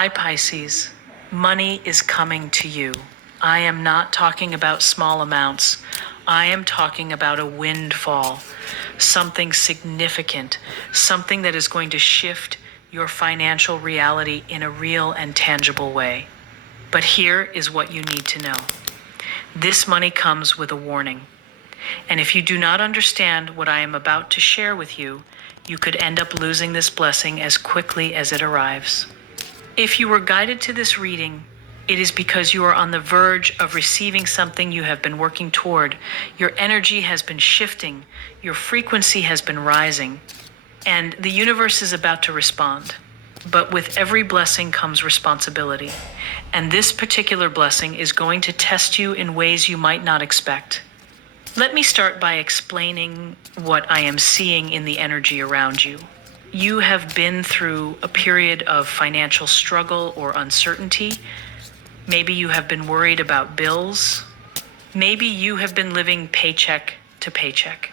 Hi, Pisces. Money is coming to you. I am not talking about small amounts. I am talking about a windfall, something significant, something that is going to shift your financial reality in a real and tangible way. But here is what you need to know. This money comes with a warning. And if you do not understand what I am about to share with you, you could end up losing this blessing as quickly as it arrives. If you were guided to this reading, it is because you are on the verge of receiving something you have been working toward. Your energy has been shifting, your frequency has been rising, and the universe is about to respond. But with every blessing comes responsibility. And this particular blessing is going to test you in ways you might not expect. Let me start by explaining what I am seeing in the energy around you. You have been through a period of financial struggle or uncertainty. Maybe you have been worried about bills. Maybe you have been living paycheck to paycheck.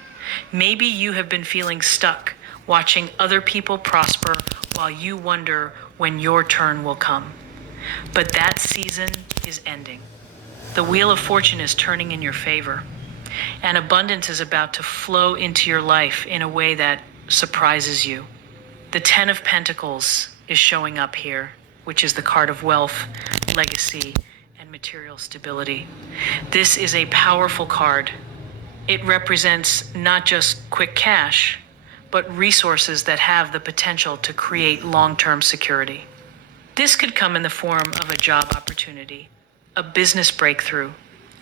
Maybe you have been feeling stuck, watching other people prosper while you wonder when your turn will come. But that season is ending. The wheel of fortune is turning in your favor, and abundance is about to flow into your life in a way that surprises you. The Ten of Pentacles is showing up here, which is the card of wealth, legacy, and material stability. This is a powerful card. It represents not just quick cash, but resources that have the potential to create long-term security. This could come in the form of a job opportunity, a business breakthrough,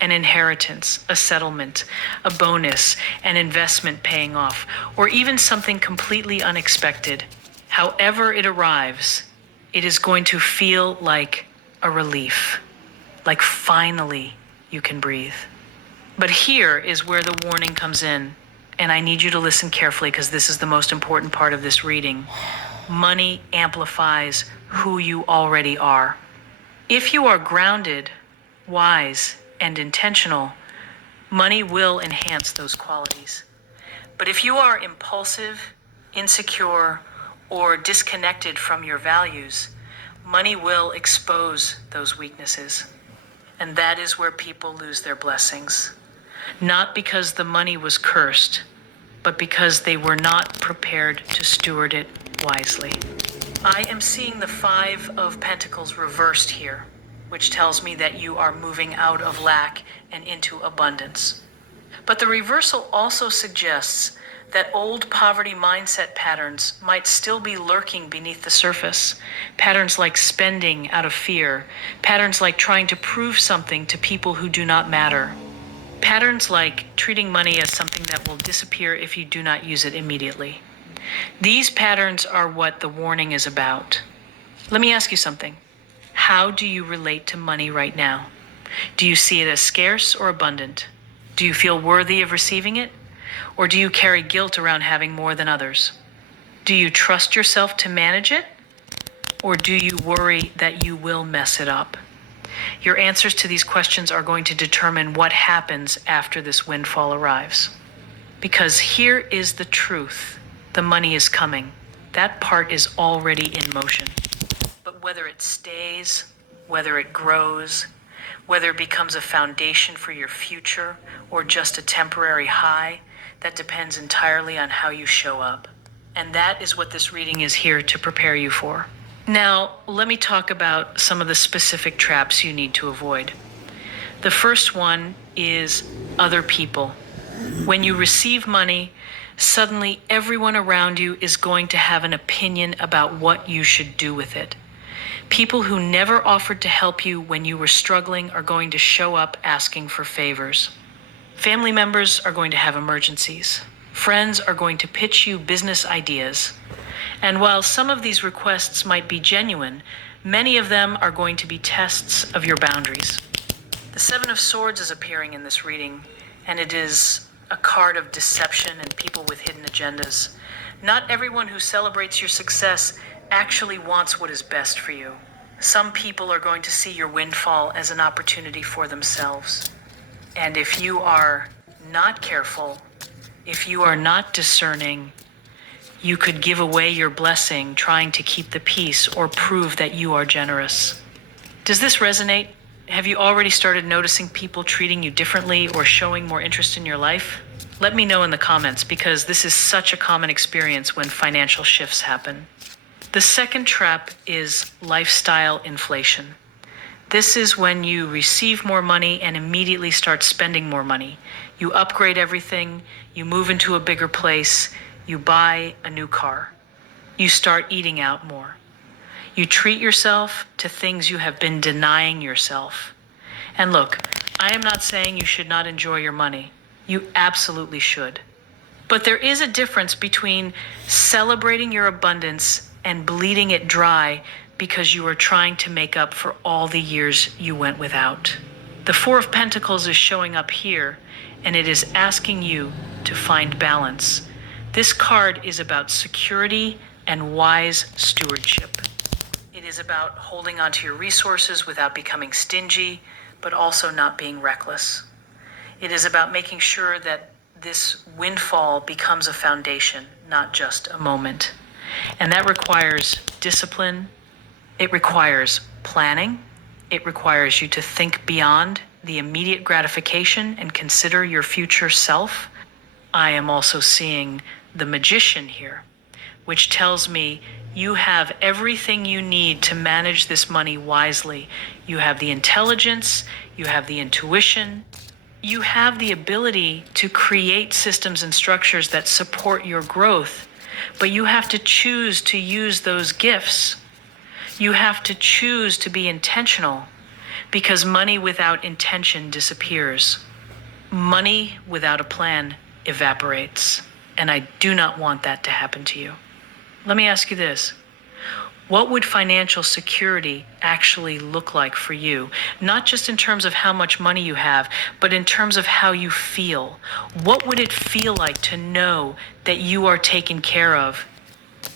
an inheritance, a settlement, a bonus, an investment paying off, or even something completely unexpected. However it arrives, it is going to feel like a relief, like finally you can breathe. But here is where the warning comes in, and I need you to listen carefully because this is the most important part of this reading. Money amplifies who you already are. If you are grounded, wise, and intentional, money will enhance those qualities. But if you are impulsive, insecure, or disconnected from your values, money will expose those weaknesses. And that is where people lose their blessings. Not because the money was cursed, but because they were not prepared to steward it wisely. I am seeing the Five of Pentacles reversed here, which tells me that you are moving out of lack and into abundance. But the reversal also suggests that old poverty mindset patterns might still be lurking beneath the surface. Patterns like spending out of fear, patterns like trying to prove something to people who do not matter, patterns like treating money as something that will disappear if you do not use it immediately. These patterns are what the warning is about. Let me ask you something. How do you relate to money right now? Do you see it as scarce or abundant? Do you feel worthy of receiving it? Or do you carry guilt around having more than others? Do you trust yourself to manage it? Or do you worry that you will mess it up? Your answers to these questions are going to determine what happens after this windfall arrives. Because here is the truth. The money is coming. That part is already in motion. But whether it stays, whether it grows, whether it becomes a foundation for your future or just a temporary high, that depends entirely on how you show up. And that is what this reading is here to prepare you for. Now, let me talk about some of the specific traps you need to avoid. The first one is other people. When you receive money, suddenly everyone around you is going to have an opinion about what you should do with it. People who never offered to help you when you were struggling are going to show up asking for favors. Family members are going to have emergencies. Friends are going to pitch you business ideas. And while some of these requests might be genuine, many of them are going to be tests of your boundaries. The Seven of Swords is appearing in this reading, and it is a card of deception and people with hidden agendas. Not everyone who celebrates your success actually wants what is best for you. Some people are going to see your windfall as an opportunity for themselves. And if you are not careful, if you are not discerning, You could give away your blessing trying to keep the peace or prove that you are generous. Does this resonate? Have you already started noticing people treating you differently or showing more interest in your life? Let me know in the comments, because this is such a common experience when financial shifts happen. The second trap is lifestyle inflation. This is when you receive more money and immediately start spending more money. You upgrade everything, you move into a bigger place, you buy a new car. You start eating out more. You treat yourself to things you have been denying yourself. And look, I am not saying you should not enjoy your money. You absolutely should. But there is a difference between celebrating your abundance and bleeding it dry because you are trying to make up for all the years you went without. The Four of Pentacles is showing up here, and it is asking you to find balance. This card is about security and wise stewardship. It is about holding onto your resources without becoming stingy, but also not being reckless. It is about making sure that this windfall becomes a foundation, not just a moment. And that requires discipline. It requires planning. It requires you to think beyond the immediate gratification and consider your future self. I am also seeing the Magician here, which tells me you have everything you need to manage this money wisely. You have the intelligence, you have the intuition, you have the ability to create systems and structures that support your growth, but you have to choose to use those gifts. You have to choose to be intentional, because money without intention disappears. Money without a plan evaporates, and I do not want that to happen to you. Let me ask you this. What would financial security actually look like for you? Not just in terms of how much money you have, but in terms of how you feel. What would it feel like to know that you are taken care of?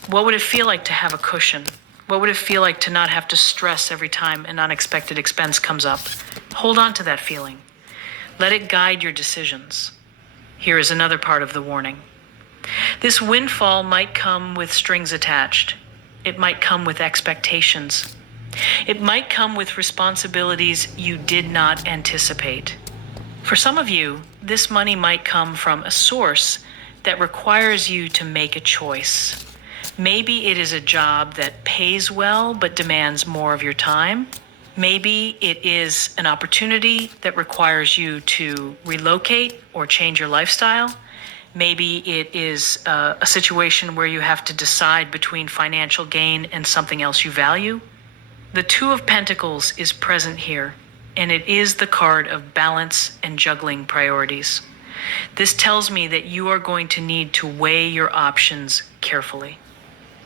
What would it feel like to have a cushion? What would it feel like to not have to stress every time an unexpected expense comes up? Hold on to that feeling. Let it guide your decisions. Here is another part of the warning. This windfall might come with strings attached. It might come with expectations. It might come with responsibilities you did not anticipate. For some of you, this money might come from a source that requires you to make a choice. Maybe it is a job that pays well but demands more of your time. Maybe it is an opportunity that requires you to relocate or change your lifestyle. Maybe it is a situation where you have to decide between financial gain and something else you value. The Two of Pentacles is present here, and it is the card of balance and juggling priorities. This tells me that you are going to need to weigh your options carefully.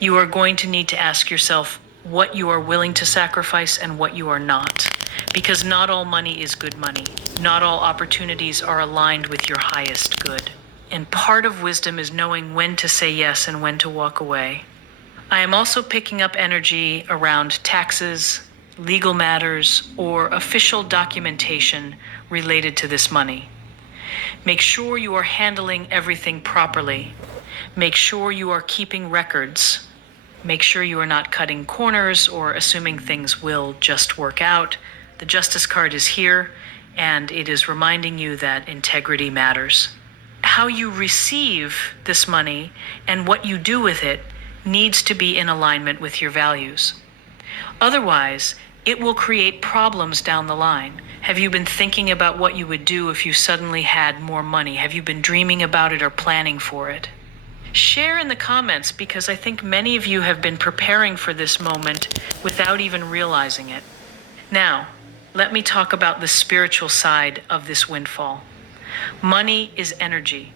You are going to need to ask yourself what you are willing to sacrifice and what you are not, because not all money is good money. Not all opportunities are aligned with your highest good. And part of wisdom is knowing when to say yes and when to walk away. I am also picking up energy around taxes, legal matters, or official documentation related to this money. Make sure you are handling everything properly. Make sure you are keeping records. Make sure you are not cutting corners or assuming things will just work out. The Justice card is here, and it is reminding you that integrity matters. How you receive this money and what you do with it needs to be in alignment with your values. Otherwise, it will create problems down the line. Have you been thinking about what you would do if you suddenly had more money? Have you been dreaming about it or planning for it? Share in the comments, because I think many of you have been preparing for this moment without even realizing it. Now, let me talk about the spiritual side of this windfall. Money is energy,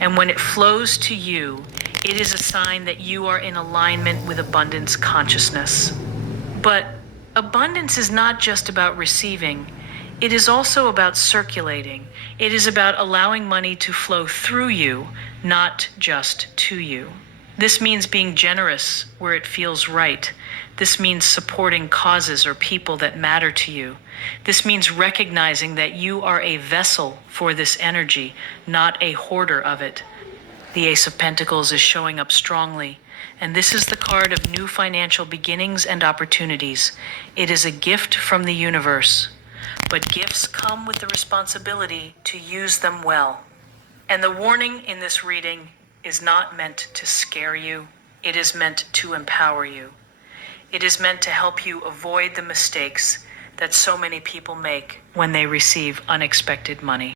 and when it flows to you, it is a sign that you are in alignment with abundance consciousness. But abundance is not just about receiving. It is also about circulating. It is about allowing money to flow through you, not just to you. This means being generous where it feels right. This means supporting causes or people that matter to you. This means recognizing that you are a vessel for this energy, not a hoarder of it. The Ace of Pentacles is showing up strongly, and this is the card of new financial beginnings and opportunities. It is a gift from the universe, but gifts come with the responsibility to use them well. And the warning in this reading is not meant to scare you. It is meant to empower you. It is meant to help you avoid the mistakes that so many people make when they receive unexpected money.